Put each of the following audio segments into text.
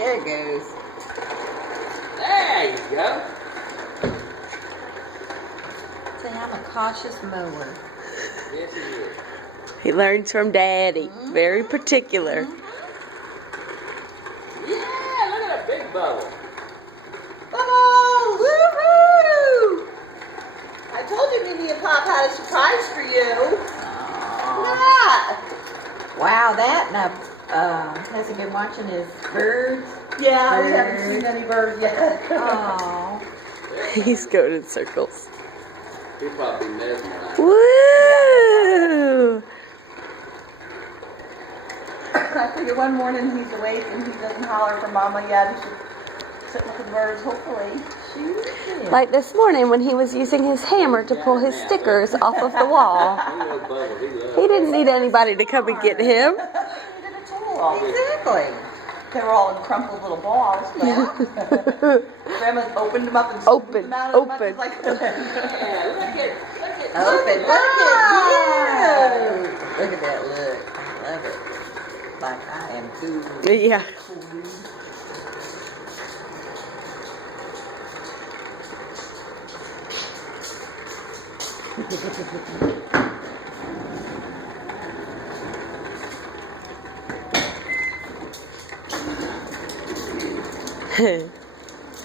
There it goes. There you go. See, I'm a cautious mower. Yes, it is. He learns from Daddy. Very particular. Yeah, look at that big bubble. Bubbles! Woohoo! I told you Mimi and Pop had a surprise for you. Look at that. Wow, that has he been watching his birds? Yeah, we haven't seen any birds yet. Oh. He's going in circles. He'll probably be mesmerized. Woo! I figure one morning he's awake and he doesn't holler for Mama yet. He should sit with the birds, hopefully. Like this morning when he was using his hammer to pull his stickers off of the wall. He didn't need anybody to come and get him. Exactly. They were all in crumpled little balls. Grandma opened them up and Open, scooped them out open. as much as I could. Yeah, look at Open, look at you. Look at that look. I love it. Like I am cool. Yeah.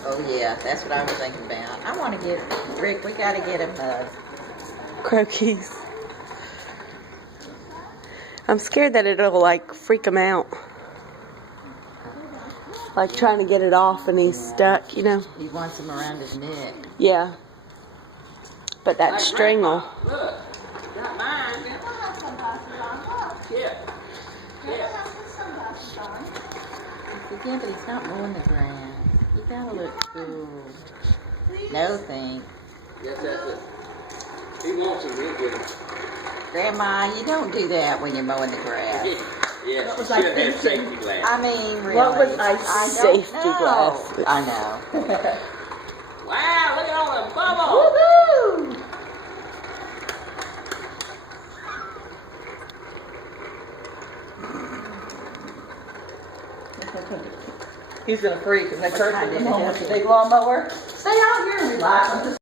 Oh yeah, that's what I was thinking about. I want to get Rick. We got to get him Croquis. I'm scared that it'll like freak him out. Like trying to get it off and he's stuck, you know? He wants him around his neck. Yeah. But that Hey, string will. Grandma, look, got mine. Yeah. Yeah. Again, but he's not mowing the grass. You gotta look cool. No thanks. Yes, that's it. He wants him, he'll get him. Grandma, you don't do that when you're mowing the grass. Yes, What was you I should have thinking? safety glasses. I mean, really. What was I don't Safety know. glasses. I know. Wow, look at all them bubbles. Woohoo! He's gonna freak because I cursed him at the moment with the big lawnmower. Stay out here and relax. I'm just